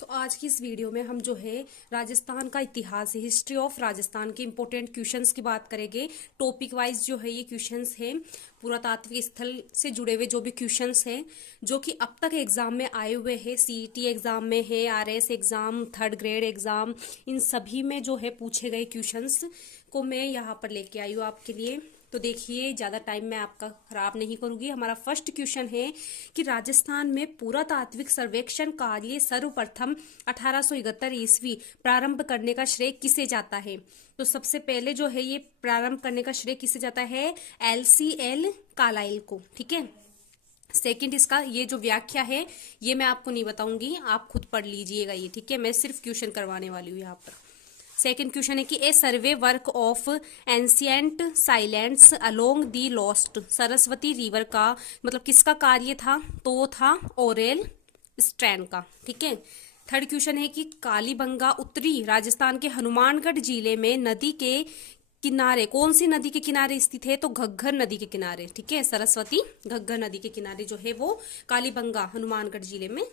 तो आज की इस वीडियो में हम जो है राजस्थान का इतिहास, हिस्ट्री ऑफ राजस्थान के इंपॉर्टेंट क्वेश्चंस की बात करेंगे। टॉपिक वाइज जो है ये क्वेश्चंस हैं, पुरातात्विक स्थल से जुड़े हुए जो भी क्वेश्चंस हैं जो कि अब तक एग्जाम में आए हुए हैं, सीईटी एग्जाम में है, RS exam, third grade exam, इन सभी में जो है पूछे गए क्वेश्चंस को मैं यहाँ पर लेके आई हूँ आपके लिए। तो देखिए, ज़्यादा टाइम मैं आपका खराब नहीं करूंगी। हमारा फर्स्ट क्वेश्चन है कि राजस्थान में पुरातात्विक सर्वेक्षण कार्य सर्वप्रथम 1871 ईस्वी प्रारंभ करने का श्रेय किसे जाता है। तो सबसे पहले जो है ये प्रारंभ करने का श्रेय किसे जाता है, LCL कालाइल को। ठीक है। सेकंड, इसका ये जो व्याख्या है ये मैं आपको नहीं बताऊंगी, आप खुद पढ़ लीजिएगा ये। ठीक है, मैं सिर्फ क्वेश्चन करवाने वाली हूँ यहाँ पर। सेकेंड क्वेश्चन है कि a survey work of ancient silents along the lost Saraswati river का मतलब किसका कार्य था, तो वो था ओरेल स्ट्रैन का। ठीक है। थर्ड क्वेश्चन है कि कालीबंगा उत्तरी राजस्थान के हनुमानगढ़ जिले में नदी के किनारे, कौन सी नदी के किनारे स्थित है, तो घग्गर नदी के किनारे। ठीक है, सरस्वती घग्गर नदी के किनारे जो है वो कालीबंगा हनुमानगढ़ जिले में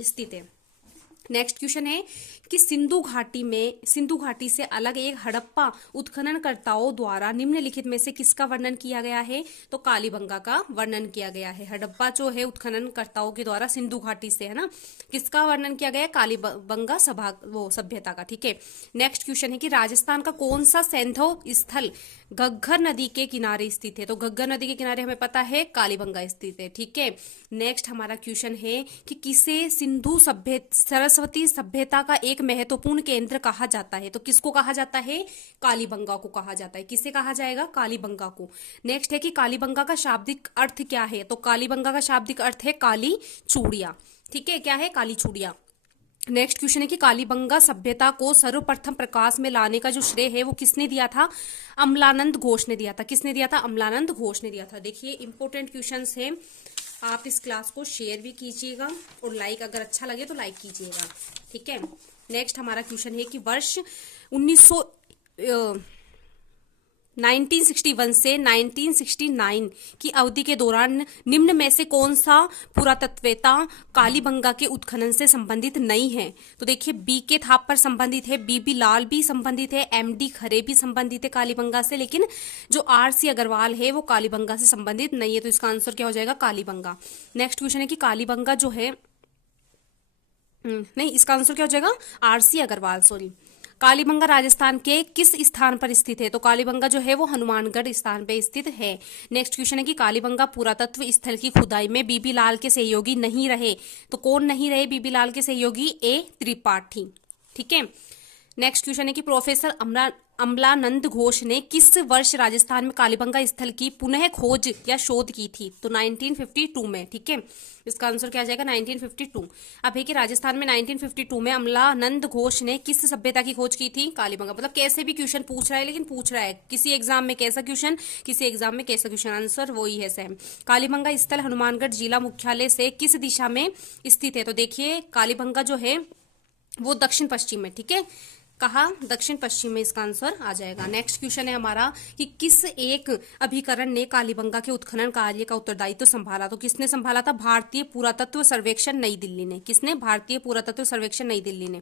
स्थित है। नेक्स्ट क्वेश्चन है कि सिंधु घाटी से अलग एक हड़प्पा उत्खननकर्ताओं द्वारा निम्नलिखित में से किसका वर्णन किया गया है, तो कालीबंगा का वर्णन किया गया है। हड़प्पा जो है उत्खननकर्ताओं के द्वारा सिंधु घाटी से, है ना, किसका वर्णन किया गया है, कालीबंगा सभ्यता का। ठीक है। नेक्स्ट क्वेश्चन है कि राजस्थान का कौन सा सैंधव स्थल घग्गर नदी के किनारे स्थित है, तो घग्गर नदी के किनारे हमें पता है कालीबंगा स्थित है। ठीक है। नेक्स्ट हमारा क्वेश्चन है कि किसे सिंधु सरस्वती सभ्यता का एक महत्वपूर्ण केंद्र कहा जाता है, तो किसको कहा जाता है, कालीबंगा को कहा जाता है। किसे कहा जाएगा, कालीबंगा को। नेक्स्ट है कि कालीबंगा का शाब्दिक अर्थ क्या है, तो कालीबंगा का शाब्दिक अर्थ है काली चूड़िया। ठीक है, क्या है, काली चूड़िया। नेक्स्ट क्वेश्चन है कि कालीबंगा सभ्यता को सर्वप्रथम प्रकाश में लाने का जो श्रेय है वो किसने दिया था, अमलानंद घोष ने दिया था। किसने दिया था, अमलानंद घोष ने दिया था। देखिए, इंपॉर्टेंट क्वेश्चंस है, आप इस क्लास को शेयर भी कीजिएगा और लाइक, अगर अच्छा लगे तो लाइक कीजिएगा। ठीक है। नेक्स्ट हमारा क्वेश्चन है कि वर्ष 1961 से 1969 की अवधि के दौरान निम्न में से कौन सा पुरातत्ववेत्ता कालीबंगा के उत्खनन से संबंधित नहीं है, तो देखिए, BK थापर संबंधित है, BB लाल भी संबंधित है, MD खरे भी संबंधित है कालीबंगा से, लेकिन जो RC अग्रवाल है वो कालीबंगा से संबंधित नहीं है। तो इसका आंसर क्या हो जाएगा, कालीबंगा। नेक्स्ट क्वेश्चन है कि कालीबंगा जो है नहीं, इसका आंसर क्या हो जाएगा, RC अग्रवाल, सॉरी। कालीबंगा राजस्थान के किस स्थान पर स्थित है, तो कालीबंगा जो है वो हनुमानगढ़ स्थान पर स्थित है। नेक्स्ट क्वेश्चन है कि कालीबंगा पुरातत्व स्थल की खुदाई में BB लाल के सहयोगी नहीं रहे, तो कौन नहीं रहे BB लाल के सहयोगी, A त्रिपाठी। ठीक है। नेक्स्ट क्वेश्चन है कि प्रोफेसर अमलानंद घोष ने किस वर्ष राजस्थान में कालीबंगा स्थल की पुनः खोज या शोध की थी, तो 1952 में। ठीक है, इसका आंसर क्या आ जाएगा, 1952। अब है कि राजस्थान में 1952 में अमलानंद घोष ने किस सभ्यता की खोज की थी, कालीबंगा। मतलब कैसे भी क्वेश्चन पूछ रहा है, लेकिन पूछ रहा है किसी एग्जाम में कैसा क्वेश्चन, किसी एग्जाम में कैसा क्वेश्चन, आंसर वही है सेम। कालीबंगा स्थल हनुमानगढ़ जिला मुख्यालय से किस दिशा में स्थित है, तो देखिए, कालीबंगा जो है वो दक्षिण पश्चिम में। ठीक है, कहा, दक्षिण पश्चिम में इसका आंसर आ जाएगा। नेक्स्ट क्वेश्चन है हमारा कि किस एक अभिकरण ने कालीबंगा के उत्खनन कार्य का उत्तरदायित्व संभाला, तो किसने संभाला था, भारतीय पुरातत्व सर्वेक्षण नई दिल्ली ने। किसने, भारतीय पुरातत्व सर्वेक्षण नई दिल्ली ने।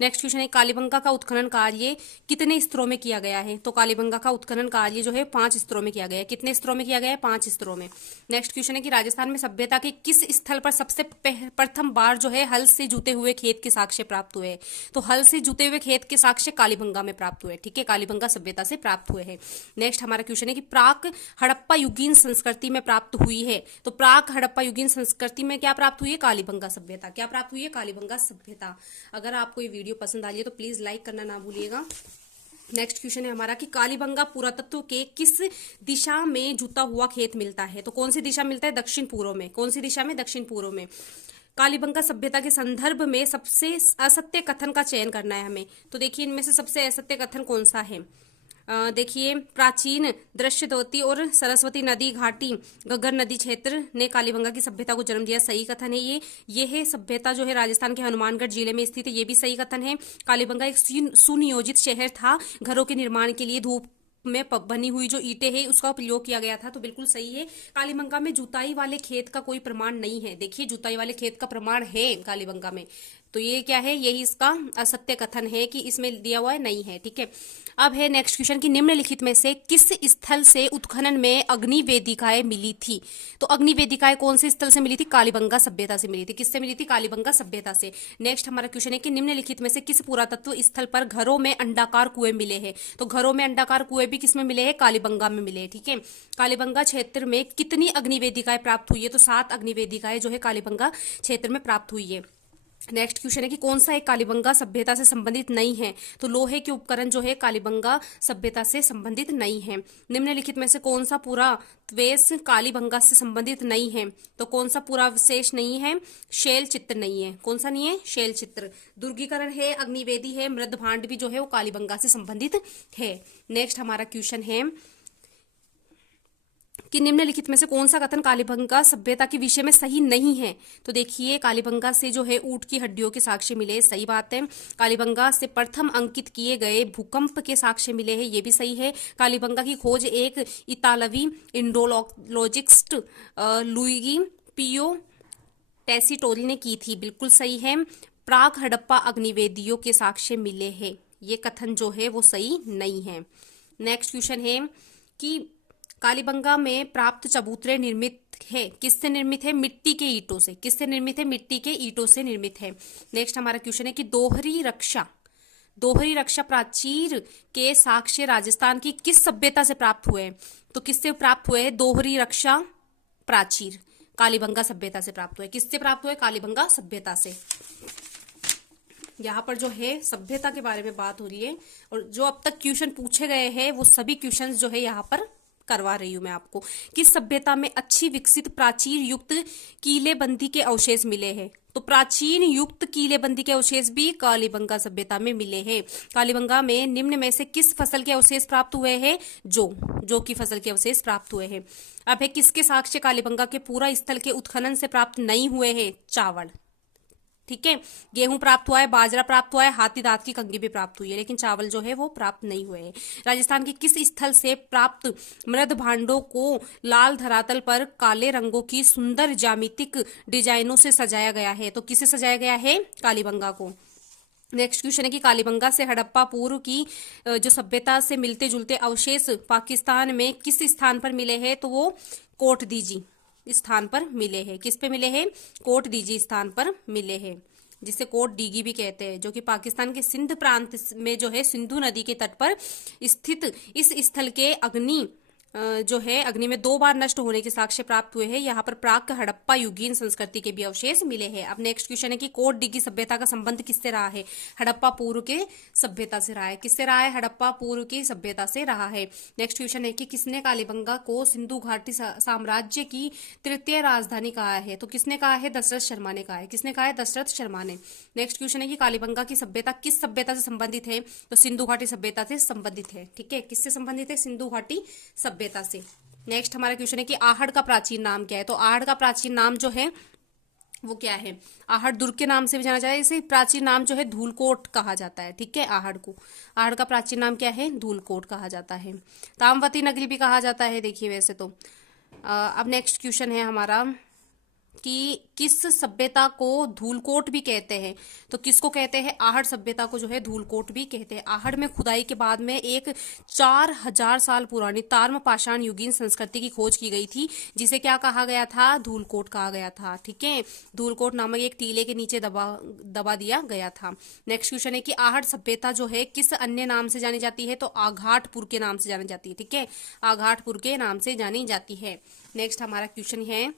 नेक्स्ट क्वेश्चन है कालीबंगा का उत्खनन कार्य कितने स्तरों में किया गया है, तो कालीबंगा का उत्खनन कार्य जो है 5 स्तरों में किया गया है। कितने स्तरों में किया गया है, 5 स्तरों में। नेक्स्ट क्वेश्चन है कि राजस्थान में सभ्यता के किस स्थल पर सबसे प्रथम बार जो है हल से जुते हुए खेत के साक्ष्य प्राप्त हुए, तो हल से जुते हुए खेत के साक्ष्य कालीबंगा में प्राप्त हुए। ठीक है, कालीबंगा सभ्यता से प्राप्त हुए हैं। नेक्स्ट हमारा क्वेश्चन है कि प्राक हड़प्पा युगीन संस्कृति में प्राप्त हुई है, तो प्राक हड़प्पा युगीन संस्कृति में क्या प्राप्त हुई है, कालीबंगा सभ्यता। क्या प्राप्त हुई है, कालीबंगा सभ्यता। अगर आपको ये वीडियो पसंद आ रही है तो प्लीज लाइक करना ना भूलिएगा। नेक्स्ट क्वेश्चन है हमारा कि कालीबंगा पुरातत्व के किस दिशा में जुता हुआ खेत मिलता है, तो कौन सी दिशा मिलता है, दक्षिण पूर्व में। कौन सी दिशा में, दक्षिण पूर्व में। कालीबंगा सभ्यता के संदर्भ में सबसे असत्य कथन का चयन करना है हमें, तो देखिए, इनमें से सबसे असत्य कथन कौन सा है। देखिए, प्राचीन दृश्यवती और सरस्वती नदी घाटी घग्गर नदी क्षेत्र ने कालीबंगा की सभ्यता को जन्म दिया, सही कथन है ये है सभ्यता जो है राजस्थान के हनुमानगढ़ जिले में स्थित है, ये भी सही कथन है। कालीबंगा एक सुनियोजित शहर था, घरों के निर्माण के लिए धूप में बनी हुई जो ईंटें हैं उसका प्रयोग किया गया था, तो बिल्कुल सही है। कालीबंगा में जुताई वाले खेत का कोई प्रमाण नहीं है। देखिए, जुताई वाले खेत का प्रमाण है कालीबंगा में, तो ये क्या है, यही इसका असत्य कथन है कि इसमें दिया हुआ है, नहीं है। ठीक है, अब है नेक्स्ट क्वेश्चन कि निम्नलिखित में से किस स्थल से उत्खनन में अग्नि वेदिकाएं मिली थी। तो अग्नि वेदिकाएं कौन से स्थल से मिली थी? कालीबंगा सभ्यता से मिली थी। किससे मिली थी? कालीबंगा सभ्यता से। नेक्स्ट हमारा क्वेश्चन है कि निम्नलिखित में से किस पुरातत्व स्थल पर घरों में अंडाकार कुएं मिले हैं। तो घरों में अंडाकार कुएं भी किसमें मिले हैं? कालीबंगा में मिले हैं। ठीक है, कालीबंगा क्षेत्र में कितनी अग्नि वेदिकाएं प्राप्त हुई है? तो 7 अग्नि वेदिकाएं जो है कालीबंगा क्षेत्र में प्राप्त हुई है। नेक्स्ट क्वेश्चन है कि कौन सा एक कालीबंगा सभ्यता से संबंधित नहीं है। तो लोहे के उपकरण जो है कालीबंगा सभ्यता से संबंधित नहीं है। निम्नलिखित में से कौन सा पुरावशेष कालीबंगा से संबंधित नहीं है। तो कौन सा पुरावशेष नहीं है? शैल चित्र नहीं है। कौन सा नहीं है? शैल चित्र। दुर्गीकरण है, अग्निवेदी है, मृद भांड भी जो है वो कालीबंगा से संबंधित है। नेक्स्ट हमारा क्वेश्चन है कि निम्नलिखित में से कौन सा कथन कालीबंगा सभ्यता के विषय में सही नहीं है। तो देखिए, कालीबंगा से जो है ऊंट की हड्डियों के साक्ष्य मिले, सही बात है। कालीबंगा से प्रथम अंकित किए गए भूकंप के साक्ष्य मिले हैं, ये भी सही है। कालीबंगा की खोज एक इतालवी इंडोलॉजिस्ट लुइगी पियो टेसिटोरी ने की थी, बिल्कुल सही है। प्राक हड़प्पा अग्निवेदियों के साक्ष्य मिले हैं, ये कथन जो है वो सही नहीं है। नेक्स्ट क्वेश्चन है कि कालीबंगा में प्राप्त चबूतरे निर्मित है, किससे निर्मित है? मिट्टी के ईंटों से। किससे निर्मित है? मिट्टी के ईंटों से निर्मित है। नेक्स्ट हमारा क्वेश्चन है कि दोहरी रक्षा प्राचीर के साक्ष्य राजस्थान की किस सभ्यता से प्राप्त हुए हैं? तो किससे प्राप्त हुए हैं? दोहरी रक्षा प्राचीर कालीबंगा सभ्यता से प्राप्त हुए। किससे प्राप्त हुए? कालीबंगा सभ्यता से। यहाँ पर जो है सभ्यता के बारे में बात हो रही है, और जो अब तक क्वेश्चन पूछे गए हैं वो सभी क्वेश्चन जो है यहाँ पर करवा रही हूं मैं आपको। किस सभ्यता में अच्छी विकसित प्राचीर युक्त कीलेबंदी के अवशेष मिले हैं? तो प्राचीन युक्त कीलेबंदी के अवशेष भी कालीबंगा सभ्यता में मिले हैं। कालीबंगा में निम्न में से किस फसल के अवशेष प्राप्त हुए हैं? जौ की फसल के अवशेष प्राप्त हुए हैं। अब है किसके साक्ष्य कालीबंगा के पूरा स्थल के उत्खनन से प्राप्त नहीं हुए हैं? चावल। ठीक है, गेहूं प्राप्त हुआ है, बाजरा प्राप्त हुआ है, हाथी दांत की कंघी भी प्राप्त हुई है, लेकिन चावल जो है वो प्राप्त नहीं हुए हैं। राजस्थान के किस स्थल से प्राप्त मृद भांडों को लाल धरातल पर काले रंगों की सुंदर ज्यामितिक डिजाइनों से सजाया गया है? तो किसे सजाया गया है? कालीबंगा को। नेक्स्ट क्वेश्चन है कि कालीबंगा से हड़प्पा पूर्व की जो सभ्यता से मिलते जुलते अवशेष पाकिस्तान में किस स्थान पर मिले हैं? तो वो कोटदीजी स्थान पर मिले हैं। किस पे मिले हैं? कोटदीजी स्थान पर मिले हैं, जिसे कोट डीगी भी कहते हैं, जो कि पाकिस्तान के सिंध प्रांत में जो है सिंधु नदी के तट पर स्थित इस स्थल के जो है अग्नि में 2 बार नष्ट होने के साक्ष्य प्राप्त हुए हैं। यहाँ पर प्राक हड़प्पा युगीन संस्कृति के भी अवशेष मिले हैं। अब नेक्स्ट क्वेश्चन है कि कोट डिगी सभ्यता का संबंध किससे रहा है? हड़प्पा पूर्व के सभ्यता से रहा है। किससे रहा है? हड़प्पा पूर्व की सभ्यता से रहा है। नेक्स्ट क्वेश्चन है कि किसने कालीबंगा को सिंधु घाटी साम्राज्य की तृतीय राजधानी कहा है? तो किसने कहा है? दशरथ शर्मा ने कहा है। किसने कहा है? दशरथ शर्मा ने। नेक्स्ट क्वेश्चन है कि कालीबंगा की सभ्यता किस सभ्यता से संबंधित है? तो सिंधु घाटी सभ्यता से संबंधित है। ठीक है, किससे संबंधित है? सिंधु घाटी सभ्यता से। नेक्स्ट हमारा क्वेश्चन है कि आहड़ का प्राचीन नाम क्या है? तो आहड़ का प्राचीन नाम जो है वो क्या है? आहड़ दुर्ग के नाम से भी जाना जाता है। इसे प्राचीन नाम जो है धूलकोट कहा जाता है। ठीक है, आहड़ का प्राचीन नाम क्या है? धूलकोट कहा जाता है। तामवती नगरी भी कहा जाता है, देखिए वैसे तो। अब नेक्स्ट क्वेश्चन है हमारा कि किस सभ्यता को धूलकोट भी कहते हैं? तो किसको कहते हैं? आहड़ सभ्यता को जो है धूलकोट भी कहते हैं। आहड़ में खुदाई के बाद में एक 4000 साल पुरानी ताम्र पाषाण युगीन संस्कृति की खोज की गई थी, जिसे क्या कहा गया था? धूलकोट कहा गया था। ठीक है, धूलकोट नामक एक टीले के नीचे दबा दिया गया था। नेक्स्ट क्वेश्चन है कि आहड़ सभ्यता जो है किस अन्य नाम से जानी जाती है? तो आघाटपुर के नाम से जानी जाती है। ठीक है, आघाटपुर के नाम से जानी जाती है। नेक्स्ट हमारा क्वेश्चन है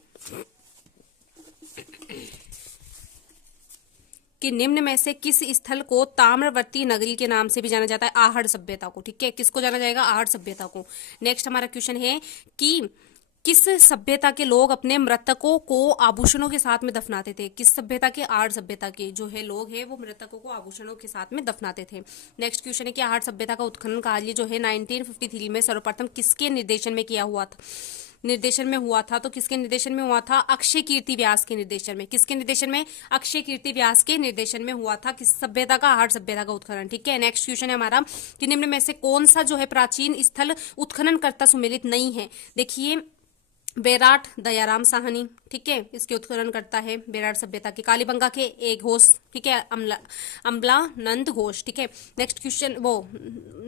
कि निम्न में से किस स्थल को ताम्रवर्ती नगरी के नाम से भी जाना जाता है? आहड़ सभ्यता को। ठीक है, किसको जाना जाएगा? आहड़ सभ्यता को। नेक्स्ट हमारा क्वेश्चन है कि किस सभ्यता के लोग अपने मृतकों को आभूषणों के साथ में दफनाते थे? किस सभ्यता के? आहड़ सभ्यता के जो है लोग हैं वो मृतकों को आभूषणों के साथ में दफनाते थे। नेक्स्ट क्वेश्चन है कि आहड़ सभ्यता का उत्खनन कार्य जो है 1953 में सर्वप्रथम किसके निर्देशन में हुआ था? तो किसके निर्देशन में हुआ था? अक्षय कीर्ति व्यास के निर्देशन में। किसके निर्देशन में? अक्षय कीर्ति व्यास के निर्देशन में हुआ था। किस सभ्यता का? आहड़ सभ्यता का उत्खनन। ठीक है, नेक्स्ट क्वेश्चन है हमारा कि निम्न में से कौन सा जो है प्राचीन स्थल उत्खननकर्ता सुमेलित नहीं है? देखिए, बेराट दयाराम साहनी। ठीक है, इसके उत्खनन करता है बेराट सभ्यता के। कालीबंगा के एक घोष ठीक है, अम्लानंद घोष। ठीक है, नेक्स्ट क्वेश्चन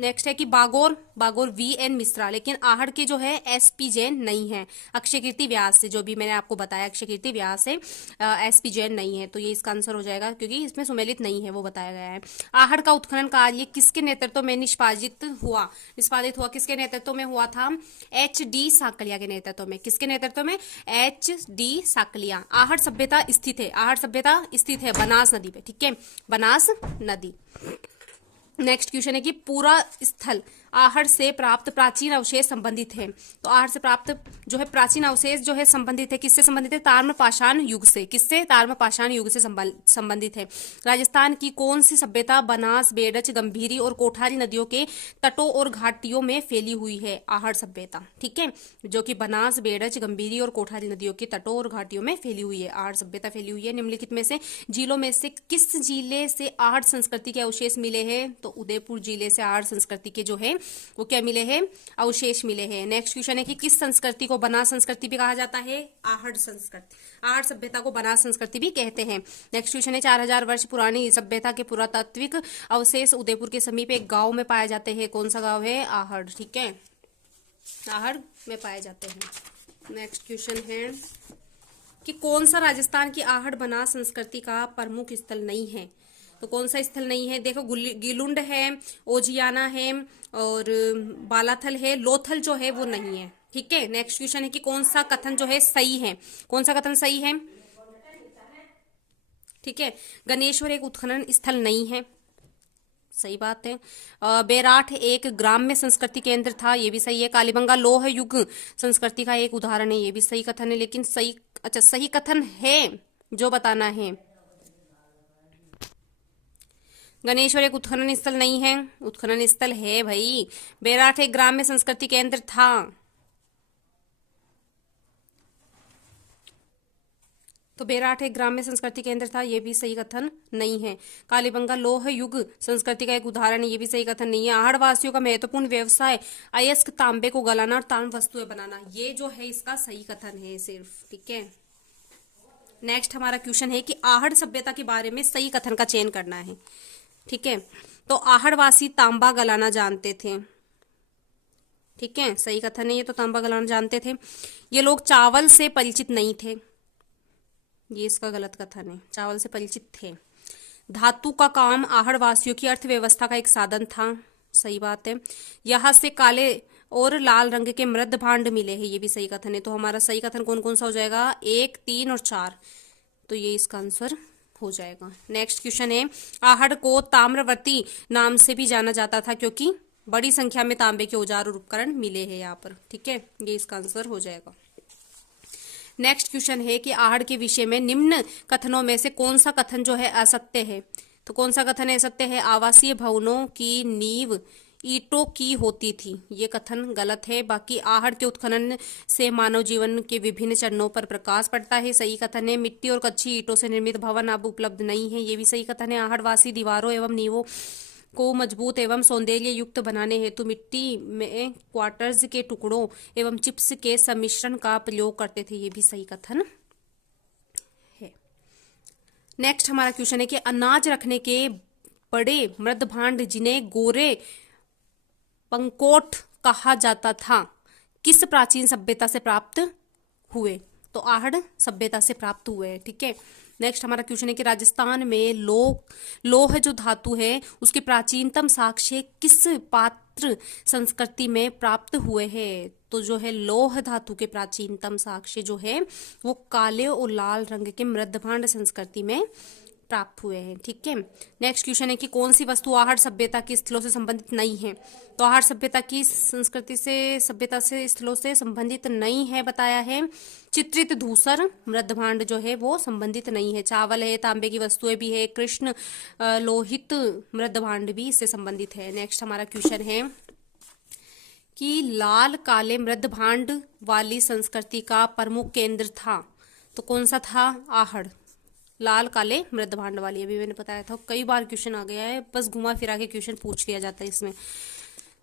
नेक्स्ट है कि बागोर वी.एन. मिश्रा, लेकिन आहड़ के जो है एस.पी. जैन नहीं है। अक्षय कीर्ति व्यास से, जो भी मैंने आपको बताया अक्षय कीर्ति व्यास से एस.पी. जैन नहीं है, तो ये इसका आंसर हो जाएगा क्योंकि इसमें सुमेलित नहीं है वो बताया गया है। आहड़ का उत्खनन कार्य किसके नेतृत्व में निष्पादित हुआ किसके नेतृत्व में हुआ था? H.D. साकलिया के नेतृत्व में। किसके नेतृत्व में? H.D. साकलिया। आहड़ सभ्यता स्थित है बनास नदी पे। ठीक है, बनास नदी। नेक्स्ट क्वेश्चन है कि पूरा स्थल आहड़ से प्राप्त प्राचीन अवशेष संबंधित है। तो आहड़ से प्राप्त जो है प्राचीन अवशेष जो है संबंधित है, किससे संबंधित है? ताम्रपाषाण युग से। किससे? ताम्रपाषाण युग से संबंधित है। राजस्थान की कौन सी सभ्यता बनास, बेडच, गंभीरी और कोठारी नदियों के तटों और घाटियों में फैली हुई है? आहड़ सभ्यता। ठीक है, जो कि बनास, बेडच, गंभीरी और कोठारी नदियों के तटों और घाटियों में फैली हुई है, आहड़ सभ्यता फैली हुई है। निम्नलिखित में से जिलों में से किस जिले से आहड़ संस्कृति के अवशेष मिले हैं? तो उदयपुर जिले से आहड़ संस्कृति के जो है वो क्या मिले हैं? अवशेष मिले हैं। नेक्स्ट क्वेश्चन है कि किस संस्कृति को बनास संस्कृति भी कहा जाता है? आहड़ संस्कृति। आहड़ सभ्यता को बनास संस्कृति भी कहते हैं। नेक्स्ट क्वेश्चन है 4000 वर्ष पुरानी सभ्यता के पुरातात्विक अवशेष उदयपुर के समीप एक गांव में पाए जाते हैं। कौन सा गांव है? आहड़। ठीक है, आहड़ में पाए जाते हैं। नेक्स्ट क्वेश्चन है कि कौन सा राजस्थान की आहड़ बनास संस्कृति का प्रमुख स्थल नहीं है? तो कौन सा स्थल नहीं है? देखो, गिलुंड है, ओजियाना है और बालाथल है, लोथल जो है वो नहीं है। ठीक है, नेक्स्ट क्वेश्चन है कि कौन सा कथन जो है सही है? कौन सा कथन सही है? ठीक है, गणेश्वर एक उत्खनन स्थल नहीं है, सही बात है। बेराठ एक ग्राम्य संस्कृति केंद्र था, ये भी सही है। कालीबंगा लोह युग संस्कृति का एक उदाहरण है, ये भी सही कथन है, लेकिन सही कथन है जो बताना है। गणेश्वर एक उत्खनन स्थल नहीं है, उत्खनन स्थल है भाई। बेराठ एक ग्राम्य संस्कृति केंद्र था। तो बेराठ एक ग्राम्य संस्कृति केंद्र था, यह भी सही कथन नहीं है। कालीबंगा लोह युग संस्कृति का एक उदाहरण है, ये भी सही कथन नहीं है। आहड़ वासियों का महत्वपूर्ण व्यवसाय अयस्क तांबे को गलाना और ताम्र वस्तुएं बनाना, ये जो है इसका सही कथन है सिर्फ। ठीक है, नेक्स्ट हमारा क्वेश्चन है कि आहड़ सभ्यता के बारे में सही कथन का चयन करना है। ठीक है, तो आहड़वासी तांबा गलाना जानते थे। ठीक है, सही कथन है ये, तो तांबा गलाना जानते थे। ये लोग चावल से परिचित नहीं थे, ये इसका गलत कथन है, चावल से परिचित थे। धातु का काम आहड़वासियों की अर्थव्यवस्था का एक साधन था, सही बात है। यहाँ से काले और लाल रंग के मृद भांड मिले हैं, ये भी सही कथन है। तो हमारा सही कथन कौन कौन सा हो जाएगा? 1, 3 और 4, तो ये इसका आंसर हो जाएगा। नेक्स्ट क्वेश्चन है आहड़ को ताम्रवती नाम से भी जाना जाता था क्योंकि बड़ी संख्या में तांबे के औजार और उपकरण मिले हैं यहाँ पर। ठीक है, ये इसका आंसर हो जाएगा। नेक्स्ट क्वेश्चन है कि आहड़ के विषय में निम्न कथनों में से कौन सा कथन जो है असत्य है? तो कौन सा कथन असत्य है? आवासीय भवनों की नींव ईंटों की होती थी, ये कथन गलत है। बाकी आहड़ के उत्खनन से मानव जीवन के विभिन्न चरणों पर प्रकाश पड़ता है, सही कथन है। मिट्टी और कच्ची ईंटों से निर्मित भवन अब उपलब्ध नहीं है, ये भी सही कथन है। आहड़वासी दीवारों एवं नींवों को मजबूत एवं सौंदर्य युक्त बनाने हेतु मिट्टी में क्वार्टर्स के टुकड़ों एवं चिप्स के सम्मिश्रण का प्रयोग करते थे, ये भी सही कथन है। नेक्स्ट हमारा क्वेश्चन है कि अनाज रखने के बड़े मृद भांड जिन्हें गोरे पंकोट कहा जाता था, किस प्राचीन सभ्यता से प्राप्त हुए? तो आहड़ सभ्यता से प्राप्त हुए हैं। ठीक है, नेक्स्ट हमारा क्वेश्चन है कि राजस्थान में लोह जो धातु है उसके प्राचीनतम साक्ष्य किस पात्र संस्कृति में प्राप्त हुए हैं? तो जो है लौह धातु के प्राचीनतम साक्ष्य जो है वो काले और लाल रंग के मृदभांड संस्कृति में प्राप्त हुए हैं। ठीक है, नेक्स्ट क्वेश्चन है कि कौन सी वस्तु आहड़ सभ्यता के स्थलों से संबंधित नहीं है? तो आहड़ सभ्यता की संस्कृति से सभ्यता से स्थलों से संबंधित नहीं है बताया है। चित्रित धूसर मृदभांड जो है वो संबंधित नहीं है। चावल है, तांबे की वस्तुएं भी है, कृष्ण लोहित मृदभांड भी इससे संबंधित है। नेक्स्ट हमारा क्वेश्चन है कि लाल काले मृदभांड वाली संस्कृति का प्रमुख केंद्र था, तो कौन सा था? आहड़। लाल काले मृदभांड वाली, अभी मैंने बताया था, कई बार क्वेश्चन आ गया है, बस घुमा फिरा के क्वेश्चन पूछ लिया जाता है इसमें,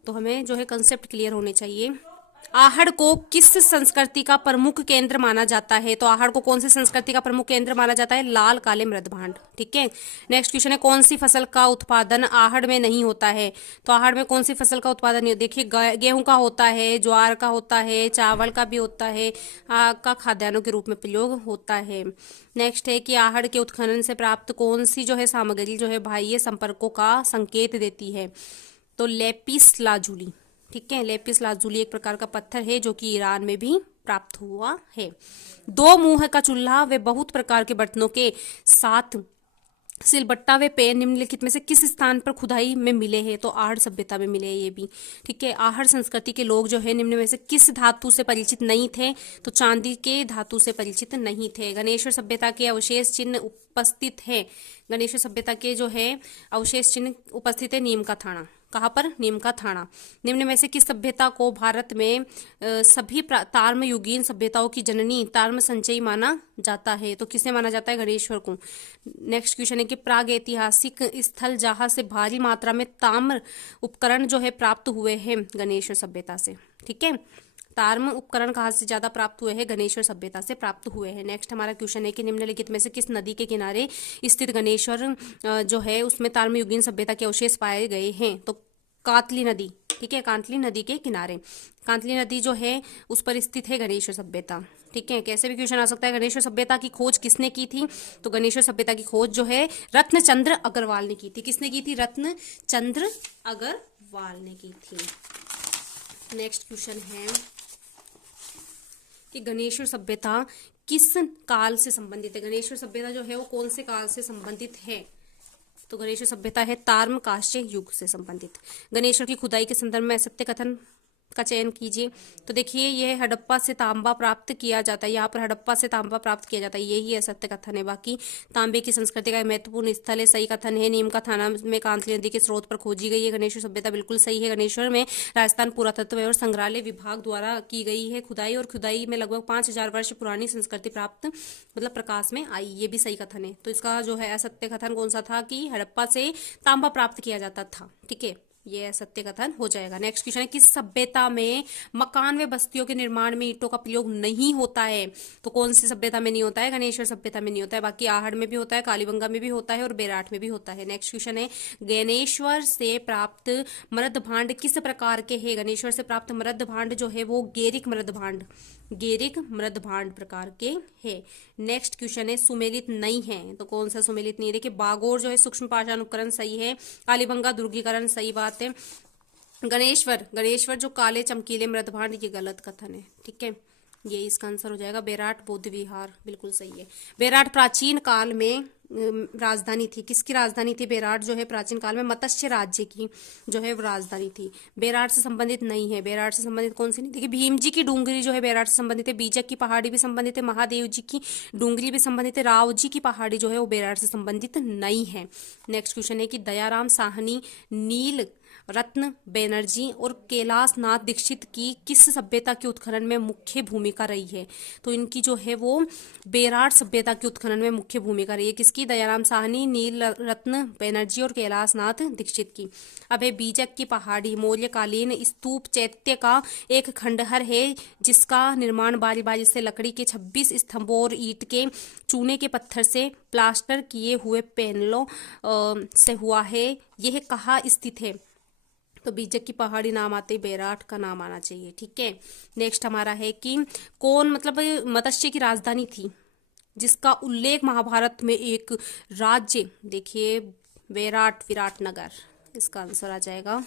तो हमें जो है कंसेप्ट क्लियर होने चाहिए। आहड़ को किस संस्कृति का प्रमुख केंद्र माना जाता है? तो आहड़ को कौन सी संस्कृति का प्रमुख केंद्र माना जाता है? लाल काले मृद भांड। ठीक है। नेक्स्ट क्वेश्चन है, कौन सी फसल का उत्पादन आहड़ में नहीं होता है? तो आहड़ में कौन सी फसल का उत्पादन नहीं? देखिए, गेहूं का होता है, ज्वार का होता है, चावल का भी होता है, का खाद्यान्नों के रूप में प्रयोग होता है। नेक्स्ट है कि आहड़ के उत्खनन से प्राप्त कौन सी जो है सामग्री जो है बाह्य संपर्कों का संकेत देती है? तो लेपिस लाजुली। ठीक है, लेपिस लाजुली एक प्रकार का पत्थर है जो कि ईरान में भी प्राप्त हुआ है। दो मुंह का चूल्हा व बहुत प्रकार के बर्तनों के साथ सिलबट्टा व पेन निम्नलिखित में से किस स्थान पर खुदाई में मिले हैं? तो आहड़ सभ्यता में मिले हैं ये भी। ठीक है, आहड़ संस्कृति के लोग जो है निम्न में से किस धातु से परिचित नहीं थे? तो चांदी के धातु से परिचित नहीं थे। गणेश्वर सभ्यता के अवशेष चिन्ह उपस्थित है। गणेश्वर सभ्यता के जो है अवशेष चिन्ह उपस्थित है नीम का थाना। कहाँ पर? नीम का थाना। निम्न में से किस सभ्यता को भारत में सभी ताम्रयुगीन सभ्यताओं की जननी ताम्र संचयी माना जाता है? तो किसे माना जाता है? गणेश्वर को। नेक्स्ट क्वेश्चन है कि प्राग ऐतिहासिक स्थल जहां से भारी मात्रा में ताम्र उपकरण जो है प्राप्त हुए हैं गणेश्वर सभ्यता से। ठीक है, ताम्र उपकरण कहाँ से ज्यादा प्राप्त हुए हैं? गणेश्वर सभ्यता से प्राप्त हुए हैं। नेक्स्ट हमारा क्वेश्चन है कि निम्नलिखित में से किस नदी के किनारे स्थित गणेश्वर जो है उसमें ताम्रयुगीन सभ्यता के अवशेष पाए गए हैं? तो कांतली नदी। ठीक है, कांतली नदी के किनारे, कांतली नदी जो है उस पर स्थित है गणेश्वर सभ्यता। ठीक है, कैसे भी क्वेश्चन आ सकता है। गणेश्वर सभ्यता की खोज किसने की थी? तो गणेश्वर सभ्यता की खोज जो है रत्नचंद्र अग्रवाल ने की थी। किसने की थी? रत्नचंद्र अग्रवाल ने की थी। नेक्स्ट क्वेश्चन है कि गणेश्वर सभ्यता किस काल से संबंधित है? गणेश्वर सभ्यता जो है वो कौन से काल से संबंधित है? तो गणेश्वर सभ्यता है ताम्रकांस्य युग से संबंधित। गणेश्वर की खुदाई के संदर्भ में सत्य कथन का चयन कीजिए। तो देखिए, यह हड़प्पा से तांबा प्राप्त किया जाता है। यहाँ पर हड़प्पा से तांबा प्राप्त किया जाता है, यही सत्य कथन है। बाकी तांबे की संस्कृति का महत्वपूर्ण स्थल है, सही कथन है। नीम का थाना में कांतली नदी के स्रोत पर खोजी गई है गणेश्वर सभ्यता, बिल्कुल सही है। गणेश्वर में राजस्थान पुरातत्व और संग्रहालय विभाग द्वारा की गई है खुदाई, और खुदाई में लगभग 5000 वर्ष पुरानी संस्कृति प्राप्त मतलब प्रकाश में आई, ये भी सही कथन है। तो इसका जो है असत्य कथन कौन सा था? कि हड़प्पा से तांबा प्राप्त किया जाता था। ठीक है, ये सत्य कथन हो जाएगा। नेक्स्ट क्वेश्चन है, किस सभ्यता में मकान व बस्तियों के निर्माण में ईंटों का प्रयोग नहीं होता है? तो कौन सी सभ्यता में नहीं होता है? गणेश्वर सभ्यता में नहीं होता है। बाकी आहड़ में भी होता है, कालीबंगा में भी होता है और बेराट में भी होता है। नेक्स्ट क्वेश्चन है, गणेश्वर से प्राप्त मृद भांड किस प्रकार के है? गणेश्वर से प्राप्त मृद भांड जो है वो गेरिक मृद भांड, गेरिक मृद भांड प्रकार के है। नेक्स्ट क्वेश्चन है, सुमेलित नहीं है। तो कौन सा सुमेलित नहीं है? देखिए, बागोर जो है सूक्ष्म पाषाण उपकरण सही है। कालीबंगा दुर्गीकरण सही बात है। गणेश्वर जो काले चमकीले मृद भांड, ये गलत कथन है। ठीक है, ये इसका आंसर हो जाएगा। बेराट बौद्ध विहार बिल्कुल सही है। बेराट प्राचीन काल में राजधानी थी। किसकी राजधानी थी? बेराट जो है प्राचीन काल में मत्स्य राज्य की जो है वो राजधानी थी। बेराट से संबंधित नहीं है। बेराट से संबंधित कौन सी नहीं? देखिए, भीम जी की डूंगरी जो है बेराट से संबंधित है। बीजक की पहाड़ी भी संबंधित है। महादेव जी की डूंगरी भी संबंधित है। राव जी की पहाड़ी जो है वो बेराट से संबंधित नहीं है। नेक्स्ट क्वेश्चन है कि दयाराम साहनी, नील रत्न बैनर्जी और कैलाश नाथ दीक्षित की किस सभ्यता के उत्खनन में मुख्य भूमिका रही है? तो इनकी जो है वो बेराट सभ्यता के उत्खनन में मुख्य भूमिका रही है। किसकी? दयाराम साहनी, नील रत्न बैनर्जी और कैलाश नाथ दीक्षित की। अब है बीजक की पहाड़ी, मौर्यकालीन स्तूप चैत्य का एक खंडहर है जिसका निर्माण बारी बारी से लकड़ी के 26 स्तंभों और ईंट के चूने के पत्थर से प्लास्टर किए हुए पैनलों से हुआ है। यह कहाँ स्थित है? तो बीजक की पहाड़ी नाम आते ही बेराट का नाम आना चाहिए। ठीक है, नेक्स्ट हमारा है कि कौन मतलब मत्स्य की राजधानी थी जिसका उल्लेख महाभारत में एक राज्य, देखिए विराटनगर, इसका आंसर आ जाएगा।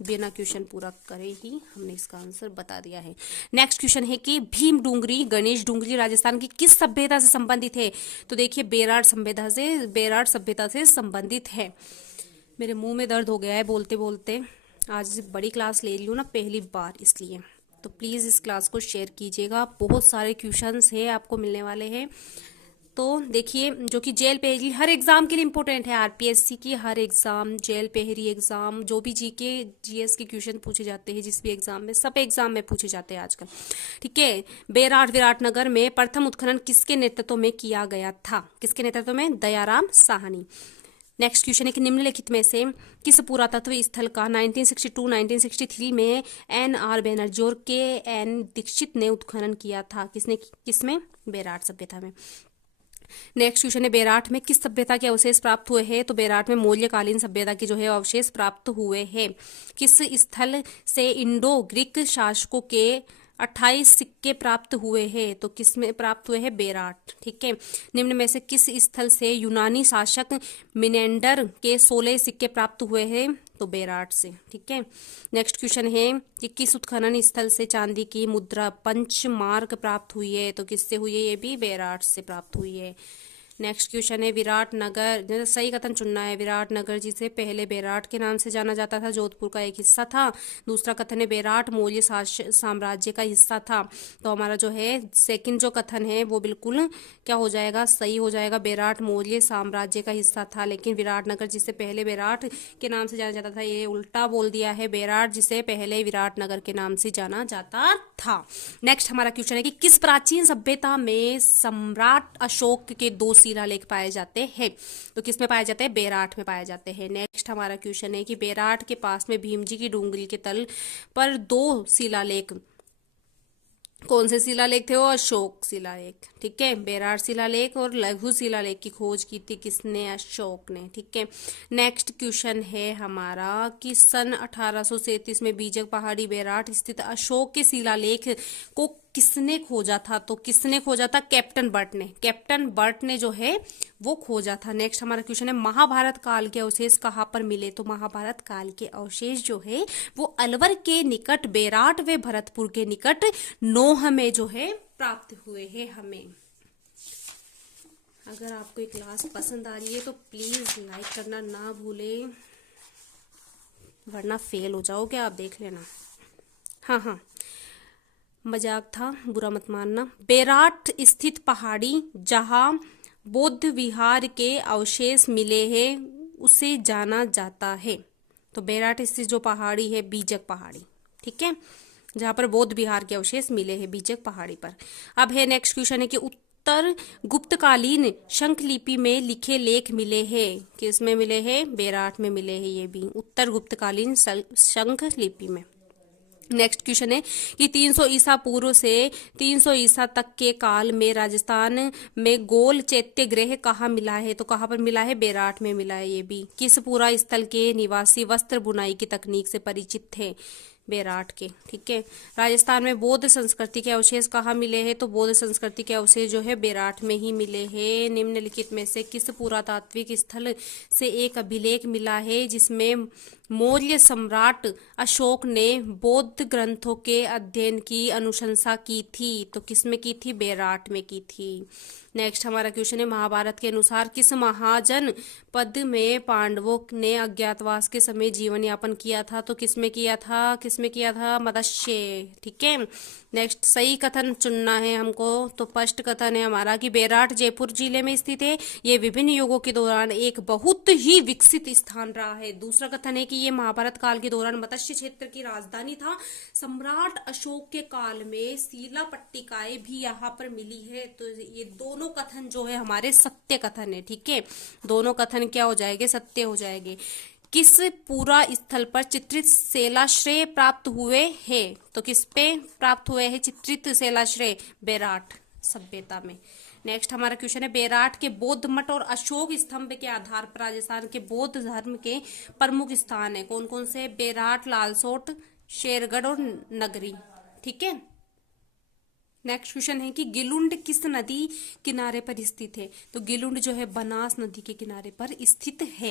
बिना क्वेश्चन पूरा करे ही हमने इसका आंसर बता दिया है। नेक्स्ट क्वेश्चन है कि भीम डूंगरी, गणेश डूंगरी राजस्थान की किस सभ्यता से संबंधित है? तो देखिए, बेराट सभ्यता से संबंधित है। मेरे मुंह में दर्द हो गया है बोलते बोलते, आज बड़ी क्लास ले रही हूँ ना पहली बार, इसलिए। तो प्लीज़ इस क्लास को शेयर कीजिएगा। बहुत सारे क्वेश्चंस है आपको मिलने वाले हैं। तो देखिए, जो कि जेल पहेली हर एग्जाम के लिए इंपॉर्टेंट है। आरपीएससी की हर एग्जाम, जेल पहेली एग्जाम, जो भी जीके जीएस के क्वेश्चन पूछे जाते हैं जिस भी एग्जाम में, सब एग्जाम में पूछे जाते हैं आजकल। ठीक है, विराटनगर में प्रथम उत्खनन किसके नेतृत्व में किया गया था? किसके नेतृत्व में? दयाराम साहनी। नेक्स्ट क्वेश्चन है कि निम्नलिखित में से किस पुरातत्व स्थल का 1962-1963 में NR बैनर्जी और KN दीक्षित ने उत्खनन किया था? किसमें? बेराट सभ्यता में। नेक्स्ट क्वेश्चन है बेराट में किस सभ्यता के अवशेष प्राप्त हुए हैं? तो बेराट में मौर्यकालीन सभ्यता के जो है अवशेष प्राप्त हुए हैं। किस स्थल से इंडो ग्रीक शासकों के 28 सिक्के प्राप्त हुए हैं? तो किस में प्राप्त हुए हैं? बेराट। ठीक है। निम्न में से किस स्थल से यूनानी शासक मिनेंडर के 16 सिक्के प्राप्त हुए हैं? तो बेराट से। ठीक है। नेक्स्ट क्वेश्चन है कि किस उत्खनन स्थल से चांदी की मुद्रा पंचमार्क प्राप्त हुई है? तो किससे हुई है? ये भी बेराट से प्राप्त हुई है। नेक्स्ट क्वेश्चन है विराट नगर, सही कथन चुनना है। विराट नगर जिसे पहले बेराट के नाम से जाना जाता था, जोधपुर का एक हिस्सा था। दूसरा कथन है बेराट मौर्य साम्राज्य का हिस्सा था। तो हमारा जो है सेकंड जो कथन है वो बिल्कुल क्या हो जाएगा? सही हो जाएगा। बेराट मौर्य साम्राज्य का हिस्सा था, लेकिन विराट नगर जिसे पहले बेराट के नाम से जाना जाता था, ये उल्टा बोल दिया है। बेराट जिसे पहले विराट नगर के नाम से जाना जाता था। नेक्स्ट हमारा क्वेश्चन है कि किस प्राचीन सभ्यता में सम्राट अशोक के 2 शिलालेख पाए जाते हैं? तो किस में पाए जाते हैं? बेराट में पाए जाते हैं। नेक्स्ट हमारा क्वेश्चन है कि बेराट के पास में भीमजी की डूंगरी के तल पर 2 शिलालेख, कौन से शिलालेख थे? वो अशोक शिलालेख। ठीक है। बेराट शिलालेख और लघु शिलालेख की खोज की थी किसने? अशोक ने। ठीक है। नेक्स्ट क्वेश्चन है हमारा कि सन 1837 में बीजक पहाड़ी बेराट स्थित अशोक के शिलालेख को किसने खोजा था? तो किसने खोजा था? कैप्टन बर्ट ने। कैप्टन बर्ट ने जो है वो खोजा था। नेक्स्ट हमारा क्वेश्चन है महाभारत काल के अवशेष कहाँ पर मिले? तो महाभारत काल के अवशेष जो है वो अलवर के निकट बेराट व भरतपुर के निकट नोह में जो है प्राप्त हुए हैं हमें। अगर आपको ये क्लास पसंद आ रही है तो प्लीज लाइक करना ना भूले, वरना फेल हो जाओगे आप, देख लेना। हाँ, मजाक था, बुरा मत मानना। बेराट स्थित पहाड़ी जहां बौद्ध विहार के अवशेष मिले हैं उसे जाना जाता है। तो बेराट स्थित जो पहाड़ी है बीजक पहाड़ी। ठीक है। जहां पर बौद्ध विहार के अवशेष मिले हैं बीजक पहाड़ी पर। अब है नेक्स्ट क्वेश्चन है कि उत्तर गुप्तकालीन शंख लिपि में लिखे लेख मिले हैं। किस में मिले हैं? बेराट में मिले हैं। ये भी उत्तर गुप्तकालीन शंख लिपि में। नेक्स्ट क्वेश्चन है कि 300 ईसा पूर्व से 300 ईसा तक के काल में राजस्थान में गोल चैत्य गृह कहाँ मिला है? तो कहाँ पर मिला है? बेराट में मिला है। ये भी। किस पूरा स्थल के निवासी वस्त्र बुनाई की तकनीक से परिचित थे? बेराट के। ठीक है। राजस्थान में बौद्ध संस्कृति के अवशेष कहाँ मिले हैं? तो बौद्ध संस्कृति के अवशेष जो है बेराट में ही मिले हैं। निम्नलिखित में से किस पुरातात्विक स्थल से एक अभिलेख मिला है जिसमें मौर्य सम्राट अशोक ने बौद्ध ग्रंथों के अध्ययन की अनुशंसा की थी? तो किसमें की थी? बेराट में की थी। नेक्स्ट हमारा क्वेश्चन है महाभारत के अनुसार किस महाजन पद में पांडवों ने अज्ञातवास के समय जीवन यापन किया था? तो किसमें किया था? किसमें किया था? मत्स्य। ठीक है। नेक्स्ट सही कथन चुनना है हमको। तो फर्स्ट कथन है हमारा कि बेराट जयपुर जिले में स्थित है। ये विभिन्न युगों के दौरान एक बहुत ही विकसित स्थान रहा है। दूसरा कथन है कि ये महाभारत काल के दौरान मत्स्य क्षेत्र की राजधानी था। सम्राट अशोक के काल में शिला पट्टिकाएं भी यहाँ पर मिली है। तो ये दोनों कथन जो है हमारे सत्य कथन है। ठीक है। दोनों कथन क्या हो जाएंगे? सत्य हो जाएंगे। किस पूरा स्थल पर चित्रित शैलाश्रय प्राप्त हुए हैं? तो किस पे प्राप्त हुए हैं चित्रित शैलाश्रय? बेराट सभ्यता में। नेक्स्ट हमारा क्वेश्चन है बेराट के बौद्ध मठ और अशोक स्तंभ के आधार पर राजस्थान के बौद्ध धर्म के प्रमुख स्थान है कौन कौन से? बेराट, लालसोट, शेरगढ़ और नगरी। ठीक है। नेक्स्ट क्वेश्चन है कि गिलुंड किस नदी किनारे पर स्थित है? तो गिलुंड जो है बनास नदी के किनारे पर स्थित है।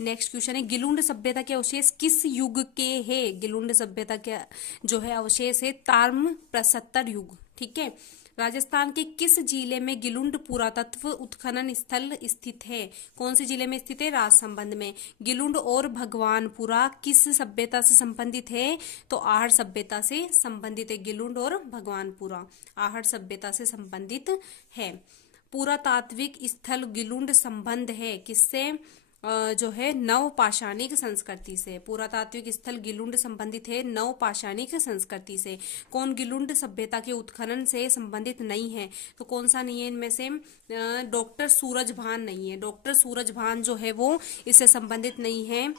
नेक्स्ट क्वेश्चन है गिलुंड सभ्यता के अवशेष किस युग के हैं? गिलुंड सभ्यता के जो है अवशेष है ताम्र प्रसत्तर युग। ठीक है। राजस्थान के किस जिले में गिलुंड पुरातत्व उत्खनन स्थल स्थित है? कौन से जिले में स्थित है? राजसमंद में। गिलुंड और भगवानपुरा किस सभ्यता से संबंधित है? तो आहड़ सभ्यता से संबंधित है। गिलुंड और भगवानपुरा आहड़ सभ्यता से संबंधित है। पुरातात्विक स्थल गिलुंड संबंध है किससे? जो है नवपाषाणिक संस्कृति से। पुरातात्विक स्थल गिलुंड संबंधित है नवपाषाणिक संस्कृति से। कौन गिलुंड सभ्यता के उत्खनन से संबंधित नहीं है, तो कौन सा नहीं है इनमें से? डॉक्टर सूरजभान नहीं है। डॉक्टर सूरजभान जो है वो इससे संबंधित नहीं है।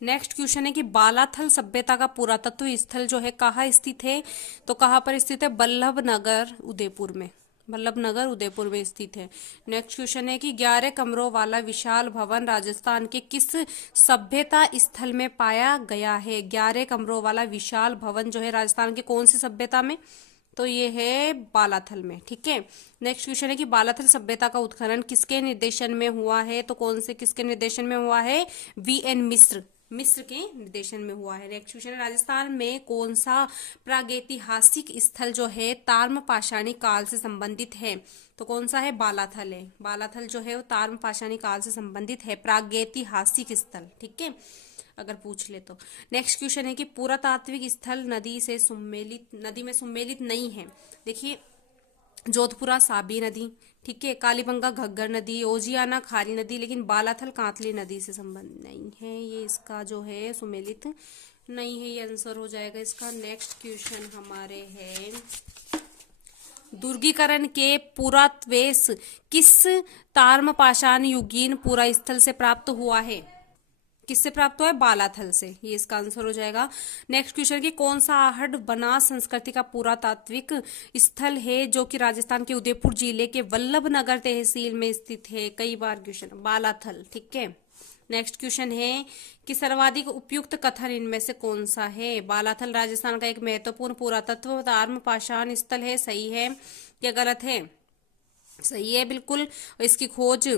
नेक्स्ट क्वेश्चन है कि बालाथल सभ्यता का पुरातत्व स्थल जो है कहाँ स्थित है, तो कहाँ पर स्थित है? बल्लभ नगर उदयपुर में। बल्लभ नगर उदयपुर में स्थित है। नेक्स्ट क्वेश्चन है कि 11 कमरों वाला विशाल भवन राजस्थान के किस सभ्यता स्थल में पाया गया है? 11 कमरों वाला विशाल भवन जो है राजस्थान के कौन सी सभ्यता में? तो ये है बालाथल में। ठीक है। नेक्स्ट क्वेश्चन है कि बालाथल सभ्यता का उत्खनन किसके निर्देशन में हुआ है, तो कौन से किसके निर्देशन में हुआ है? वीएन मिश्र के निर्देशन में हुआ है। नेक्स्ट क्वेश्चन है राजस्थान में कौन सा प्रागैतिहासिक स्थल जो है ताम्रपाषाणी काल से संबंधित है, तो कौन सा है? बालाथल है। बालाथल जो है वो ताम्रपाषाणी काल से संबंधित है, प्रागैतिहासिक स्थल। ठीक है, अगर पूछ ले तो। नेक्स्ट क्वेश्चन है कि पुरातात्विक स्थल नदी में सम्मिलित नहीं है। देखिए, जोधपुरा साबी नदी, ठीक है, कालीबंगा घग्गर नदी, ओजियाना खारी नदी, लेकिन बालाथल कांतली नदी से संबंध नहीं है। ये इसका जो है सुमेलित नहीं है, ये आंसर हो जाएगा इसका। नेक्स्ट क्वेश्चन हमारे है दुर्गीकरण के पुरातत्वेश किस ताम्रपाषाण युगीन पुरा स्थल से प्राप्त हुआ है? किससे प्राप्त हुआ है? बालाथल से। ये इसका आंसर हो जाएगा। नेक्स्ट क्वेश्चन कि कौन सा आहट बनास संस्कृति का पुरातात्विक स्थल है जो कि राजस्थान के उदयपुर जिले के वल्लभ नगर तहसील में स्थित है? कई बार क्वेश्चन, बालाथल। ठीक है। नेक्स्ट क्वेश्चन है कि सर्वाधिक उपयुक्त कथन इनमें से कौन सा है? बालाथल राजस्थान का एक महत्वपूर्ण पुरातत्व ताम्रपाषाण स्थल है। सही है या गलत है? सही है, बिल्कुल। इसकी खोज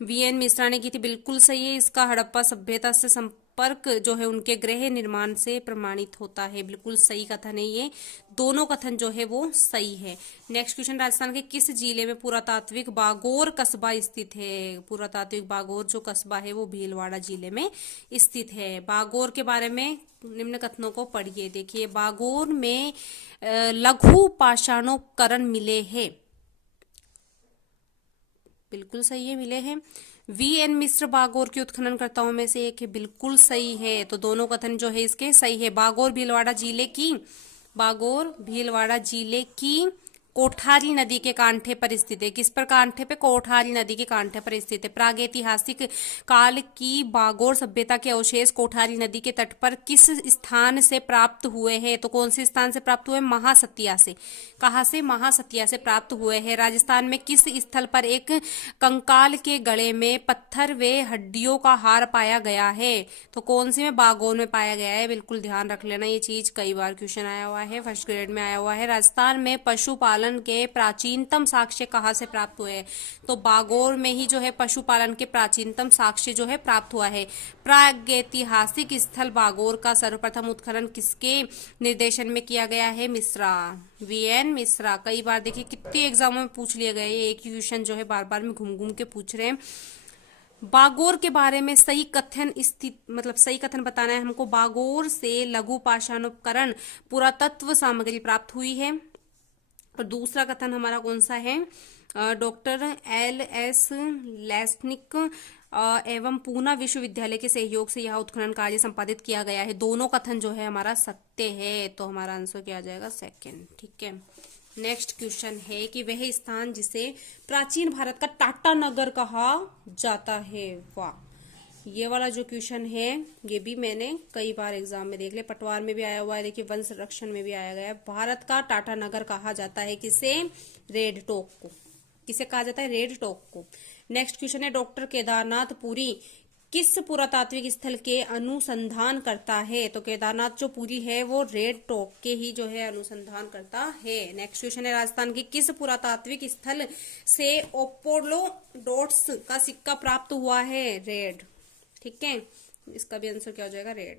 वीएन मिश्रा ने की थी, बिल्कुल सही है। इसका हड़प्पा सभ्यता से संपर्क जो है उनके गृह निर्माण से प्रमाणित होता है, बिल्कुल सही कथन है ये। दोनों कथन जो है वो सही है। नेक्स्ट क्वेश्चन राजस्थान के किस जिले में पुरातात्विक बागोर कस्बा स्थित है? पुरातात्विक बागोर जो कस्बा है वो भीलवाड़ा जिले में स्थित है। बागोर के बारे में निम्न कथनों को पढ़िए। देखिए, बागोर में लघु पाषाणोपकरण मिले हैं, बिल्कुल सही है, मिले हैं। वीएन मिश्र बागोर के उत्खननकर्ताओं में से एक है, बिल्कुल सही है। तो दोनों कथन जो है इसके सही है। बागोर भीलवाड़ा जिले की कोठारी नदी के कांठे पर स्थित है। किस पर कांठे पे? कोठारी नदी के कांठे पर स्थित है। प्रागैतिहासिक काल की बागोर सभ्यता के अवशेष कोठारी नदी के तट पर किस स्थान से प्राप्त हुए हैं? तो कौन से स्थान से प्राप्त हुए? महासतिया से। कहाँ से? महासतिया से प्राप्त हुए हैं। राजस्थान में किस स्थल पर एक कंकाल के गले में पत्थर व हड्डियों का हार पाया गया है? तो कौन से में? बागोर में पाया गया है। बिल्कुल ध्यान रख लेना, ये चीज कई बार क्वेश्चन आया हुआ है, फर्स्ट ग्रेड में आया हुआ है। राजस्थान में पशुपालन के प्राचीनतम साक्ष्य कहाँ से प्राप्त हुए हैं? तो बागोर में ही जो है पशुपालन के प्राचीनतम साक्ष्य जो है प्राप्त हुआ है। प्रागैतिहासिक स्थल बागोर का सर्वप्रथम उत्खनन किसके निर्देशन में किया गया है? मिश्रा, वीएन मिश्रा। कई बार देखिए कितने एग्जामों में पूछ लिया गया, ये एक क्वेश्चन जो है बार बार में घूम घूम के पूछ रहे हैं। बागोर के बारे में सही कथन बताना है हमको। बागोर से लघु पाषाणोपकरण पुरातत्व सामग्री प्राप्त हुई है। और दूसरा कथन हमारा कौन सा है? Doctor LS. लेस्निक एवं पूना विश्वविद्यालय के सहयोग से यह उत्खनन कार्य संपादित किया गया है। दोनों कथन जो है हमारा सत्य है, तो हमारा आंसर क्या आ जाएगा? सेकंड। ठीक है। नेक्स्ट क्वेश्चन है कि वह स्थान जिसे प्राचीन भारत का टाटा नगर कहा जाता है। वाह, ये वाला जो क्वेश्चन है ये भी मैंने कई बार एग्जाम में देख लिया, पटवार में भी आया हुआ है, देखिए वंश संरक्षण में भी आया गया है। भारत का टाटा नगर कहा जाता है किसे? रेड टोक को। किसे कहा जाता है? रेड टोक को। नेक्स्ट क्वेश्चन है डॉक्टर केदारनाथ पुरी किस पुरातात्विक स्थल के अनुसंधान करता है? तो केदारनाथ जो पुरी है वो रेड टोक के ही जो है अनुसंधान करता है। नेक्स्ट क्वेश्चन है राजस्थान के किस पुरातात्विक स्थल से अपोलो डॉट्स का सिक्का प्राप्त हुआ है? रेड। ठीक है, इसका भी आंसर क्या हो जाएगा? रेड।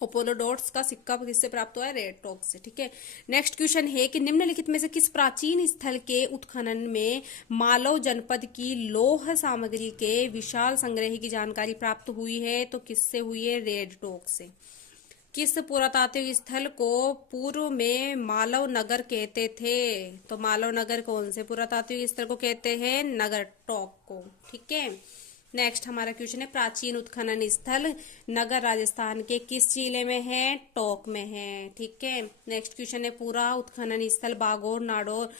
अपोलो डॉट्स का सिक्का किससे प्राप्त हुआ है? रेड टोक से। ठीक है। नेक्स्ट क्वेश्चन है कि निम्नलिखित में से किस प्राचीन स्थल के उत्खनन में मालव जनपद की लौह सामग्री के विशाल संग्रह की जानकारी प्राप्त हुई है? तो किससे हुई है? रेड टोक से। किस पुरातात्विक स्थल को पूर्व में मालव नगर कहते थे? तो मालव नगर कौन से पुरातात्विक स्थल को कहते हैं? नगर टोंक को। ठीक है, नेक्स्ट हमारा क्वेश्चन है प्राचीन उत्खनन स्थल नगर राजस्थान के किस जिले में है? टोंक में है। ठीक है, नेक्स्ट क्वेश्चन है पूरा उत्खनन स्थल बागोर नाडोर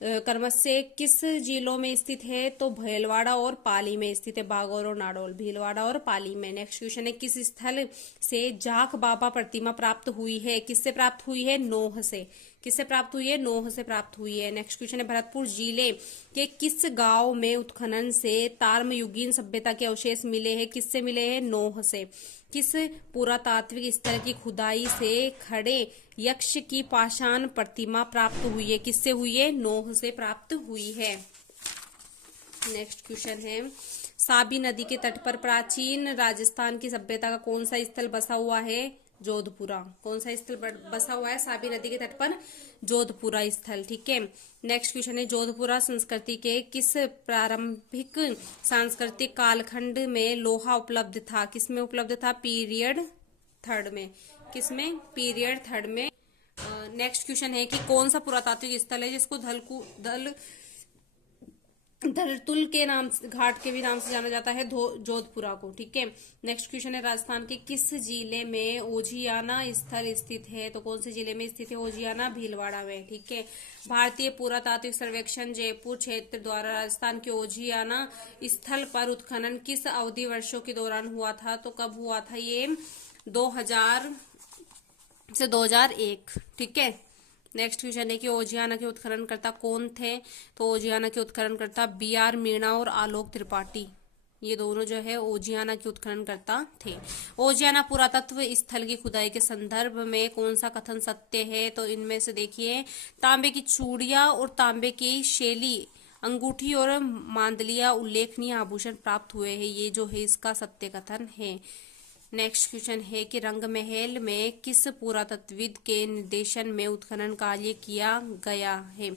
क्रमश से किस जिलों में स्थित है? तो भीलवाड़ा और पाली में स्थित है। बागौर और नाडोल, भीलवाड़ा और पाली में। नेक्स्ट क्वेश्चन है किस स्थल से जाख बाबा प्रतिमा प्राप्त हुई है? किससे प्राप्त हुई है? नोह से। किससे प्राप्त हुई है? नोह से प्राप्त हुई है। नेक्स्ट क्वेश्चन है भरतपुर जिले के किस गांव में उत्खनन से ताम्रयुगीन सभ्यता के अवशेष मिले हैं? किससे मिले हैं? नोह से। किस पुरातात्विक स्थल की खुदाई से खड़े यक्ष की पाषाण प्रतिमा प्राप्त हुई है? किससे हुई है? नोह से प्राप्त हुई है। नेक्स्ट क्वेश्चन है साबी नदी के तट पर प्राचीन राजस्थान की सभ्यता का कौन सा स्थल बसा हुआ है? जोधपुरा। कौन सा स्थल बसा हुआ है साबी नदी के तट पर? जोधपुरा स्थल। ठीक है, नेक्स्ट क्वेश्चन है जोधपुरा संस्कृति के किस प्रारंभिक सांस्कृतिक कालखंड में लोहा उपलब्ध था? किसमें उपलब्ध था? पीरियड थर्ड में। किसमें? पीरियड थर्ड में। नेक्स्ट क्वेश्चन है कि कौन सा पुरातात्विक स्थल है जिसको धरतुल के नाम घाट के भी नाम से जाना जाता है? जोधपुरा को। ठीक है, नेक्स्ट क्वेश्चन है राजस्थान के किस जिले में ओजियाना स्थल स्थित है? तो कौन से जिले में स्थित है ओजियाना? भीलवाड़ा में। ठीक है, भारतीय पुरातात्विक सर्वेक्षण जयपुर क्षेत्र द्वारा राजस्थान के ओजियाना स्थल पर उत्खनन किस अवधि वर्षों के दौरान हुआ था? तो कब हुआ था ये? 2000 से 2001। ठीक है, नेक्स्ट क्वेश्चन है कि ओजियाना के उत्खननकर्ता कौन थे? तो ओजियाना के उत्खननकर्ता BR मीणा और आलोक त्रिपाठी, ये दोनों जो है ओजियाना के उत्खननकर्ता थे। ओजियाना पुरातत्व स्थल की खुदाई के संदर्भ में कौन सा कथन सत्य है? तो इनमें से देखिए तांबे की चूड़ियां और तांबे की शैली अंगूठी और मांदलिया उल्लेखनीय आभूषण प्राप्त हुए हैं, ये जो है इसका सत्य कथन है। नेक्स्ट क्वेश्चन है कि रंगमहल में किस पुरातत्वविद के निर्देशन में उत्खनन कार्य किया गया है?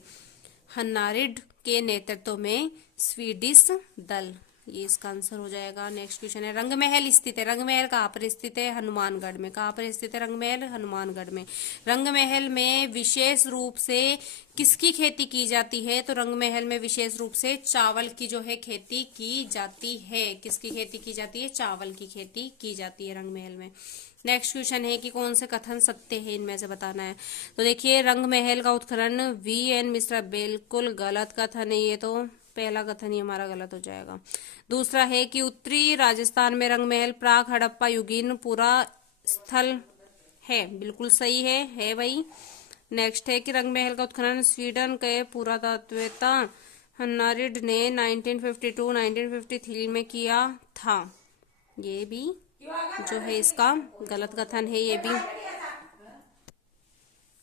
हन्नारिड के नेतृत्व में स्वीडिश दल, ये इसका आंसर हो जाएगा। नेक्स्ट क्वेश्चन है रंगमहल स्थित है, रंगमहल कहाँ पर स्थित है? हनुमानगढ़ में। कहाँ पर स्थित है रंगमहल? हनुमानगढ़ में। रंगमहल में विशेष रूप से किसकी खेती की जाती है? तो रंगमहल में विशेष रूप से चावल की जो है खेती की जाती है। किसकी खेती की जाती है? चावल की खेती की जाती है रंगमहल में। नेक्स्ट क्वेश्चन है कि कौन से कथन सत्य है, इनमें से बताना है। तो देखिए रंगमहल का उत्खनन VN मिश्रा बिल्कुल गलत कथन है, ये तो पहला कथन ही हमारा गलत हो जाएगा। दूसरा है कि उत्तरी राजस्थान में रंगमहल प्राक हड़प्पा युगीन पूरा स्थल है, बिल्कुल सही है भाई। नेक्स्ट है कि रंगमहल का उत्खनन स्वीडन के पुरातत्ववेत्ता हन्नारिड ने 1952-1953 में किया था, ये भी जो है इसका गलत कथन है। ये भी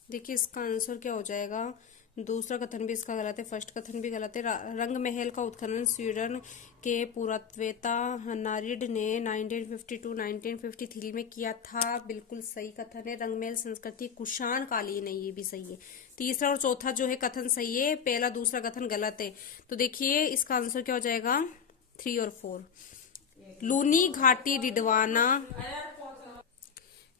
देखिए इसका आंसर क्या हो जाएगा? दूसरा कथन भी इसका गलत है, फर्स्ट कथन भी गलत है। रंगमहल का उत्खनन स्वीडन के पुरातत्ववेत्ता हन्नारिड ने 1952-1953 में किया था, बिल्कुल सही कथन है। रंगमहल संस्कृति कुषाण कालीन है, ये भी सही है। तीसरा और चौथा जो है कथन सही है, पहला दूसरा कथन गलत है। तो देखिए इसका आंसर क्या हो जाएगा? 3 और 4। लूनी घाटी डिडवाना।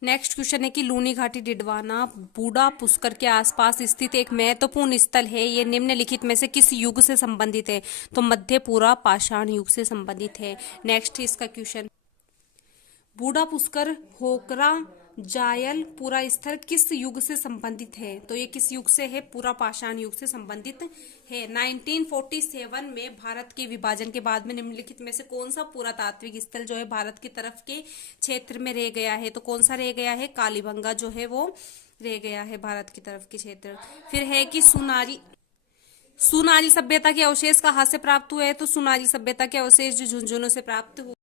नेक्स्ट क्वेश्चन है कि लूनी घाटी डिडवाना बूढ़ा पुष्कर के आसपास स्थित एक महत्वपूर्ण स्थल है, ये निम्नलिखित में से किस युग से संबंधित है? तो मध्य पूरा पाषाण युग से संबंधित है। नेक्स्ट इसका क्वेश्चन बूढ़ा पुष्कर होकरा जायल पूरा स्थल किस युग से संबंधित है? तो ये किस युग से है? पूरा पाषाण युग से संबंधित है। 1947 में भारत के विभाजन के बाद में निम्नलिखित में से कौन सा पुरातात्विक स्थल जो है भारत की तरफ के क्षेत्र में रह गया है? तो कौन सा रह गया है? कालीबंगा जो है वो रह गया है भारत की तरफ के क्षेत्र। फिर है कि सुनारी सभ्यता के अवशेष कहाँ से प्राप्त हुए हैं? तो सुनारी सभ्यता के अवशेष जो झुंझुनू से प्राप्त हुए